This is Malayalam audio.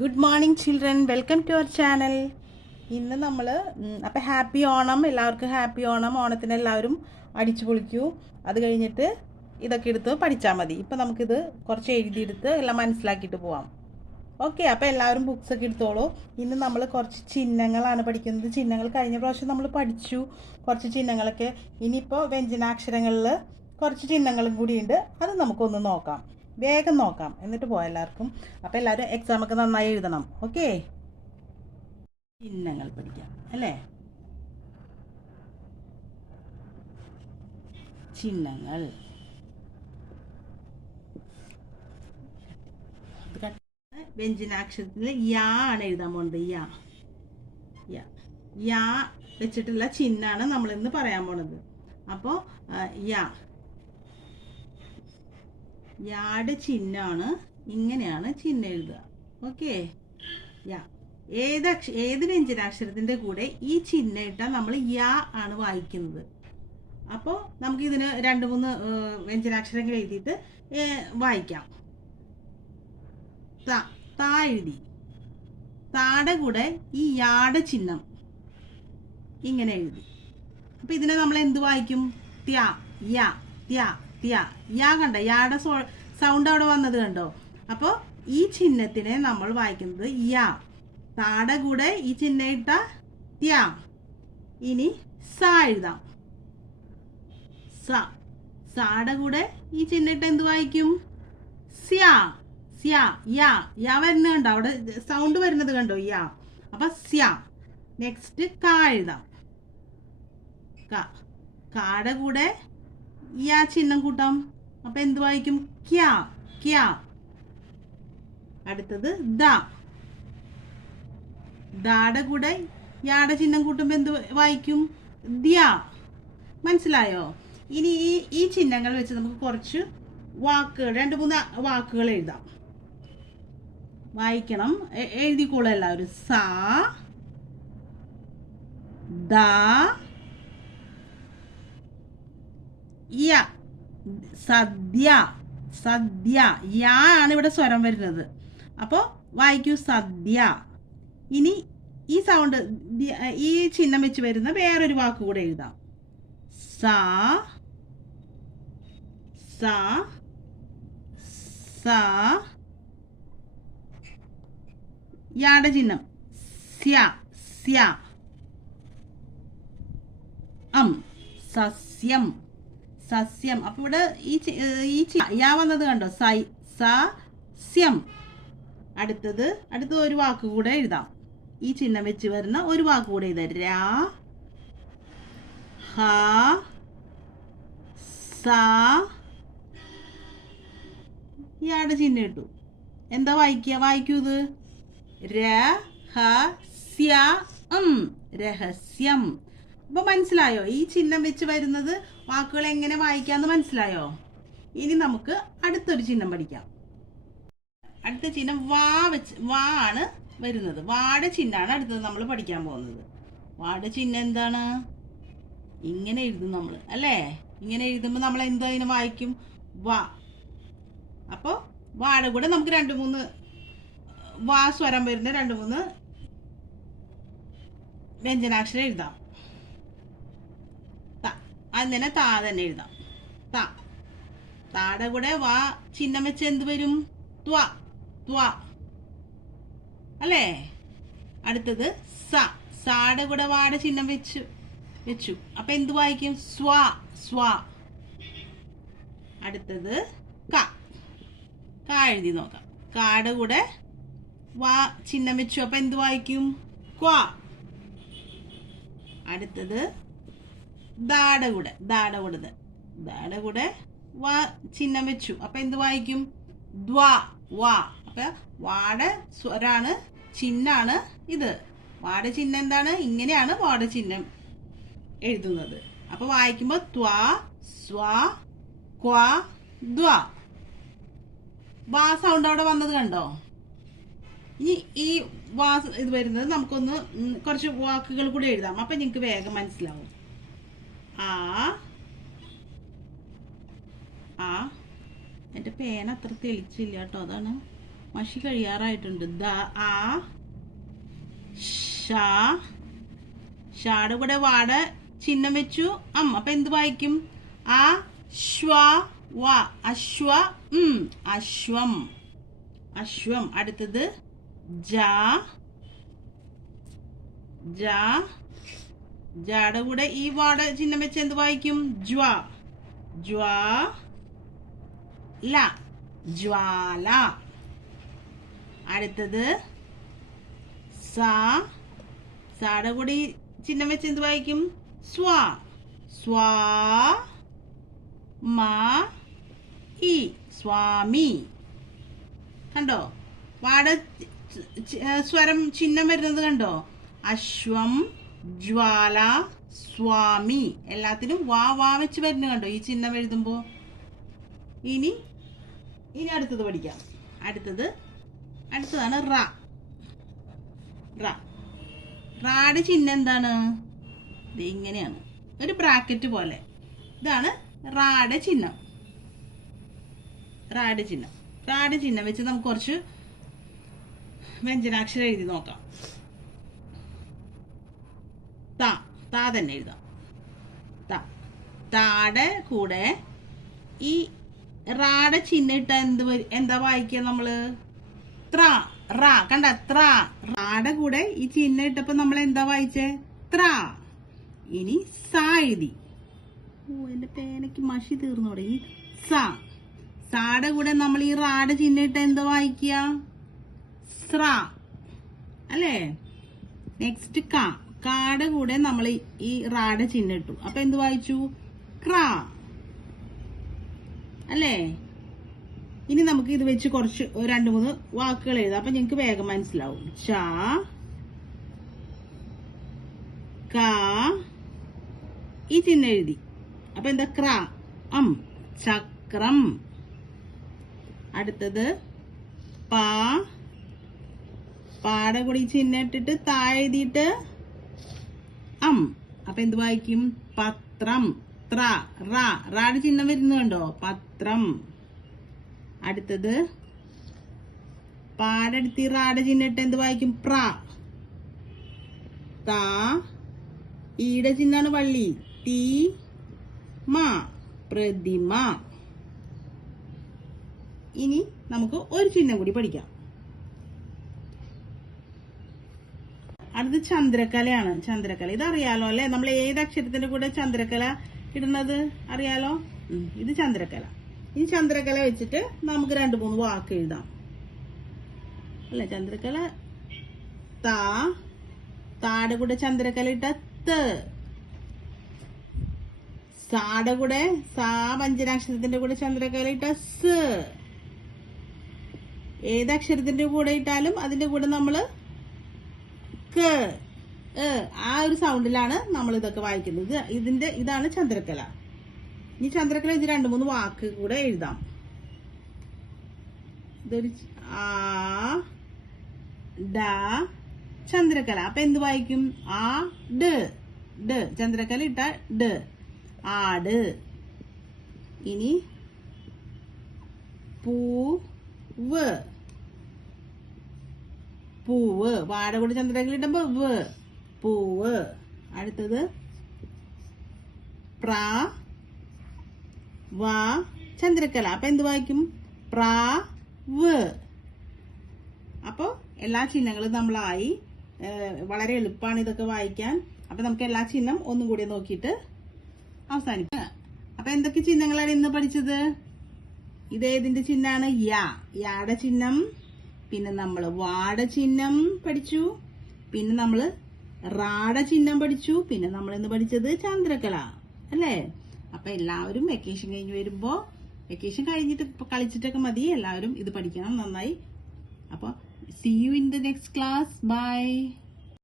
Good morning children, welcome to our channel. ഇന്ന് നമ്മൾ അപ്പോൾ ഹാപ്പി ഓണം, എല്ലാവർക്കും ഹാപ്പി ഓണം. ഓണത്തിന് എല്ലാവരും അടിച്ചു പൊളിക്കൂ. അത് കഴിഞ്ഞിട്ട് ഇതൊക്കെ എടുത്ത് പഠിച്ചാൽ മതി. ഇപ്പം നമുക്കിത് കുറച്ച് എഴുതിയെടുത്ത് എല്ലാം മനസ്സിലാക്കിയിട്ട് പോവാം. ഓക്കെ, അപ്പോൾ എല്ലാവരും ബുക്സൊക്കെ എടുത്തോളൂ. ഇന്ന് നമ്മൾ കുറച്ച് ചിഹ്നങ്ങളാണ് പഠിക്കുന്നത്. ചിഹ്നങ്ങൾ കഴിഞ്ഞ പ്രാവശ്യം നമ്മൾ പഠിച്ചു കുറച്ച് ചിഹ്നങ്ങളൊക്കെ. ഇനിയിപ്പോൾ വ്യഞ്ജനാക്ഷരങ്ങളിൽ കുറച്ച് ചിഹ്നങ്ങളും കൂടിയുണ്ട്. അത് നമുക്കൊന്ന് നോക്കാം, വേഗം നോക്കാം, എന്നിട്ട് പോകാം എല്ലാവർക്കും. അപ്പോൾ എല്ലാവരും എക്സാമൊക്കെ നന്നായി എഴുതണം. ഓക്കെ, ചിഹ്നങ്ങൾ പഠിക്കാം അല്ലേ. ചിഹ്നങ്ങൾ വ്യഞ്ജനാക്ഷരത്തിൽ യാ ആണ് എഴുതാൻ പോകുന്നത്. യാ യാ യാ വെച്ചിട്ടുള്ള ചിഹ്നമാണ് നമ്മളിന്ന് പറയാൻ പോണത്. അപ്പോൾ യാ യാടെ ചിഹ്നമാണ്, ഇങ്ങനെയാണ് ചിഹ്നം എഴുതുക. ഓക്കെ, യാ ഏത് വ്യഞ്ജനാക്ഷരത്തിൻ്റെ കൂടെ ഈ ചിഹ്നം ഇട്ടാൽ നമ്മൾ യാ ആണ് വായിക്കുന്നത്. അപ്പോൾ നമുക്കിതിന് 2-3 വ്യഞ്ജനാക്ഷരങ്ങൾ എഴുതിയിട്ട് വായിക്കാം. താ എഴുതി, താടെ കൂടെ ഈ യാടെ ചിഹ്നം ഇങ്ങനെ എഴുതി. അപ്പം ഇതിനെ നമ്മൾ എന്ത് വായിക്കും? ത്യാ യാ ത്യാ ത്യാ. യാ കണ്ടോ, യാടെ സൗണ്ട് അവിടെ വന്നത് കണ്ടോ? അപ്പോൾ ഈ ചിഹ്നത്തിനെ നമ്മൾ വായിക്കുന്നത് യാ. താടെ കൂടെ ഈ ചിഹ്നം ഇട്ട ത്യാ. ഇനി സ എഴുതാം. സാടെ കൂടെ ഈ ചിഹ്നം ഇട്ട എന്ത് വായിക്കും? സ്യാ സ്യാ. യാ യാ വരുന്നത് കണ്ടോ, അവിടെ സൗണ്ട് വരുന്നത് കണ്ടോ? യാ. അപ്പൊ സ്യാ. നെക്സ്റ്റ് ക എഴുതാം. കാടെ കൂടെ യാ ചിഹ്നം കൂട്ടാം. അപ്പൊ എന്ത് വായിക്കും? ക്യാ ക്യാ. അടുത്തത് ദാടെ കൂടെ യാടെ ചിഹ്നം കൂട്ടുമ്പോ എന്ത് വായിക്കും? ദ്യാ. മനസ്സിലായോ? ഇനി ഈ ചിഹ്നങ്ങൾ വെച്ച് നമുക്ക് കുറച്ച് വാക്കുകൾ, 2-3 വാക്കുകൾ എഴുതാം. വായിക്കണം, എഴുതിക്കോളൂ എല്ലാവരും. സാ ദാ യ. സദ്യ. സദ്യ. യാ ആണ് ഇവിടെ സ്വരം വരുന്നത്. അപ്പോൾ വായിക്കൂ സദ്യ. ഇനി ഈ സൗണ്ട്, ഈ ചിഹ്നം വെച്ച് വരുന്ന വേറൊരു വാക്ക് കൂടെ എഴുതാം. സാ സാ സാ. യാടെ ചിഹ്നം സ്യ സ്യ. സസ്യം സസ്യം. അപ്പൊ ഇവിടെ ഈ യാ വന്നത് കണ്ടോ? സസ്യം. അടുത്തത് ഒരു വാക്ക് കൂടെ എഴുതാം. ഈ ചിഹ്നം വെച്ച് വരുന്ന ഒരു വാക്ക് കൂടെ എഴുതാം. രാ ഹ സാ. യാടെ ചിഹ്നം ഇട്ടു. എന്താ വായിക്കൂ ഇത്? രഹസ്യം. അപ്പൊ മനസ്സിലായോ? ഈ ചിഹ്നം വെച്ച് വരുന്നത് വാക്കുകൾ എങ്ങനെ വായിക്കാന്ന് മനസ്സിലായോ? ഇനി നമുക്ക് അടുത്തൊരു ചിഹ്നം പഠിക്കാം. അടുത്ത ചിഹ്നം വാ ആണ് വരുന്നത്. വാടെ ചിഹ്നമാണ് അടുത്തത് നമ്മൾ പഠിക്കാൻ പോകുന്നത്. വാടെ ചിഹ്നം എന്താണ്? ഇങ്ങനെ എഴുതും നമ്മൾ അല്ലേ. ഇങ്ങനെ എഴുതുമ്പോൾ നമ്മൾ എന്തോ അതിനെ വായിക്കും? വാ. അപ്പോൾ വാടെ കൂടെ നമുക്ക് 2-3 വാ സ്വരം വരുന്ന 2-3 വ്യഞ്ജനാക്ഷരം എഴുതാം. അങ്ങനെ താ തന്നെ എഴുതാം. താടെ കൂടെ വാ ചിഹ്നം വെച്ച് എന്ത് വരും? ത്വ അല്ലേ. അടുത്തത് സാടെ കൂടെ വാടെ ചിഹ്നം വെച്ചു. അപ്പൊ എന്ത് വായിക്കും? സ്വ. അടുത്തത് ക എഴുതി നോക്കാം. കാടെ കൂടെ വാ ചിഹ്നം വെച്ചു. അപ്പൊ എന്ത് വായിക്കും? ക്വ. അടുത്തത് ദാടെ കൂടെ വാ ചിഹ്നം വെച്ചു. അപ്പൊ എന്ത് വായിക്കും? വാ. അപ്പൊ വാടെ സ്വരാണ്, ചിഹ്നാണ് ഇത്. വാടെ ചിഹ്നം എന്താണ്? ഇങ്ങനെയാണ് വാടെ ചിഹ്നം എഴുതുന്നത്. അപ്പൊ വായിക്കുമ്പോ സ്വ ക്വ ദ്വ. വാ സൗണ്ട് അവിടെ വന്നത് കണ്ടോ? ഇനി ഈ വാ ഇത് വരുന്നത് നമുക്കൊന്ന് കുറച്ച് വാക്കുകൾ കൂടി എഴുതാം. അപ്പൊ നിങ്ങൾക്ക് വേഗം മനസ്സിലാവും. എൻ്റെ പേന അത്ര തെളിച്ചില്ല കേട്ടോ, അതാണ്. മഷി കഴിയാറായിട്ടുണ്ട്. ദ ആ ഷാ, ഷാടെ കൂടെ വാട ചിഹ്നം വെച്ചു അപ്പൊ എന്ത് വായിക്കും? ആ ശ്വ വ, അശ്വ അശ്വം, അശ്വം. അടുത്തത് ജാ, ജാ, ജാടെ കൂടെ ഈ വാട ചിഹ്നം വെച്ച് എന്ത് വായിക്കും? ജ്വ, ജ്വ ല, ജ്വാല. അടുത്തത് സാ, സാടെ കൂടെ ഈ ചിഹ്നം വെച്ച് എന്ത് വായിക്കും? സ്വ, സ്വാ മാ ഇ, സ്വാമി. കണ്ടോ വാട സ്വരം ചിഹ്നം വരുന്നത് കണ്ടോ? അശ്വം, ജ്വാല, സ്വാമി. എല്ലാത്തിനും വാ വെച്ച് വരുന്നു കണ്ടോ ഈ ചിഹ്നം എഴുതുമ്പോ. ഇനി അടുത്തത് പഠിക്കാം. അടുത്തതാണ് റ. റായുടെ ചിഹ്നം എന്താണ്? ഇത് ഇങ്ങനെയാണ്, ഒരു ബ്രാക്കറ്റ് പോലെ. ഇതാണ് റായുടെ ചിഹ്നം. റായുടെ ചിഹ്നം വെച്ച് നമുക്ക് കുറച്ച് വ്യഞ്ജനാക്ഷരം എഴുതി നോക്കാം. താ തന്നെ എഴുതാം. താടെ കൂടെ ഈ റാടെ ചിഹ്നം ഇട്ട എന്താ വായിക്കുക നമ്മള്? ത്ര, റ. കണ്ട ത്ര. റാടെ കൂടെ ഈ ചിഹ്നം ഇട്ടപ്പോ നമ്മൾ എന്താ വായിച്ചേ? ത്ര. ഇനി സ എഴുതി. എന്റെ പേനയ്ക്ക് മഷി തീർന്നു തുടങ്ങി. സാടെ കൂടെ നമ്മൾ ഈ റാടെ ചിഹ്നം ഇട്ട എന്താ വായിക്കുക? സ്ര അല്ലേ? നെക്സ്റ്റ് കാടെ കൂടെ നമ്മൾ ഈ റാടെ ചിഹ്നം ഇട്ടു. അപ്പൊ എന്ത് വായിച്ചു? ക്ര അല്ലേ? ഇനി നമുക്ക് ഇത് വെച്ച് കുറച്ച് 2-3 വാക്കുകൾ എഴുതാം. അപ്പൊ ഞങ്ങൾക്ക് വേഗം മനസ്സിലാവും. ച, ക, ഈ ചിഹ്നം എഴുതി. അപ്പൊ എന്താ? ക്ര, ചക്രം. അടുത്തത് പാടെ കൂടി ഈ ചിഹ്നം ഇട്ടിട്ട് താഴെ എഴുതിയിട്ട് അപ്പൊ എന്ത് വായിക്കും? പത്രം. റാടെ ചിഹ്നം വരുന്നുണ്ടോ? പത്രം. അടുത്തത് പാടെടുത്ത് റാടെ ചിഹ്നം ഇട്ട് എന്ത് വായിക്കും? പ്ര. താ, ഈടെ ചിഹ്നാണ് വള്ളി. തീ, മാ, പ്രതിമ. ഇനി നമുക്ക് ഒരു ചിഹ്നം കൂടി പഠിക്കാം. അടുത്ത് ചന്ദ്രക്കലയാണ്. ചന്ദ്രക്കല ഇതറിയാലോ അല്ലെ? നമ്മൾ ഏത് അക്ഷരത്തിന്റെ കൂടെ ചന്ദ്രക്കല ഇടുന്നത് അറിയാലോ? ഇത് ചന്ദ്രക്കല. ഈ ചന്ദ്രക്കല വെച്ചിട്ട് നമുക്ക് 2-3 വാക്ക് എഴുതാം അല്ലെ? ചന്ദ്രക്കല താടെ കൂടെ ചന്ദ്രക്കല ഇട്ട ത. സാടെ കൂടെ വ്യഞ്ജനാക്ഷരത്തിന്റെ കൂടെ ചന്ദ്രക്കല ഇട്ട സ്. ഏത് അക്ഷരത്തിന്റെ കൂടെ ഇട്ടാലും അതിന്റെ കൂടെ നമ്മള് ആ ഒരു സൗണ്ടിലാണ് നമ്മൾ ഇതൊക്കെ വായിക്കുന്നത്. ഇതാണ് ചന്ദ്രക്കല. ഈ ചന്ദ്രക്കല ഇത് 2-3 വാക്ക് കൂടെ എഴുതാം. ഇതൊരു ചന്ദ്രക്കല. അപ്പൊ എന്ത് വായിക്കും? ആ ഡ്. ചന്ദ്രക്കല ഇട്ട ഡ്, ആട്. ഇനി പൂവ്. വാട കൂടി ചന്ദ്രക്കല ഇടുമ്പോ പൂവ്. അടുത്തത് ചന്ദ്രക്കല. അപ്പൊ എന്ത് വായിക്കും? പ്രാവ്. അപ്പൊ എല്ലാ ചിഹ്നങ്ങളും നമ്മളായി. വളരെ എളുപ്പമാണ് ഇതൊക്കെ വായിക്കാൻ. അപ്പൊ നമുക്ക് എല്ലാ ചിഹ്നം ഒന്നും കൂടി നോക്കിയിട്ട് അവസാനിക്കാം. അപ്പൊ എന്തൊക്കെ ചിഹ്നങ്ങളാണ് ഇന്ന് പഠിച്ചത്? ഇതേതിന്റെ ചിഹ്നമാണ്? യാടെ ചിഹ്നം. പിന്നെ നമ്മള് വാട ചിഹ്നം പഠിച്ചു. പിന്നെ നമ്മള് റാട ചിഹ്നം പഠിച്ചു. പിന്നെ നമ്മൾ ഇന്ന് പഠിച്ചത് ചന്ദ്രക്കല അല്ലേ? അപ്പൊ എല്ലാവരും വെക്കേഷൻ കഴിഞ്ഞ് വരുമ്പോ, വെക്കേഷൻ കഴിഞ്ഞിട്ട് കളിച്ചിട്ടൊക്കെ മതി, എല്ലാവരും ഇത് പഠിക്കണം നന്നായി. അപ്പൊ see you in the next class. Bye.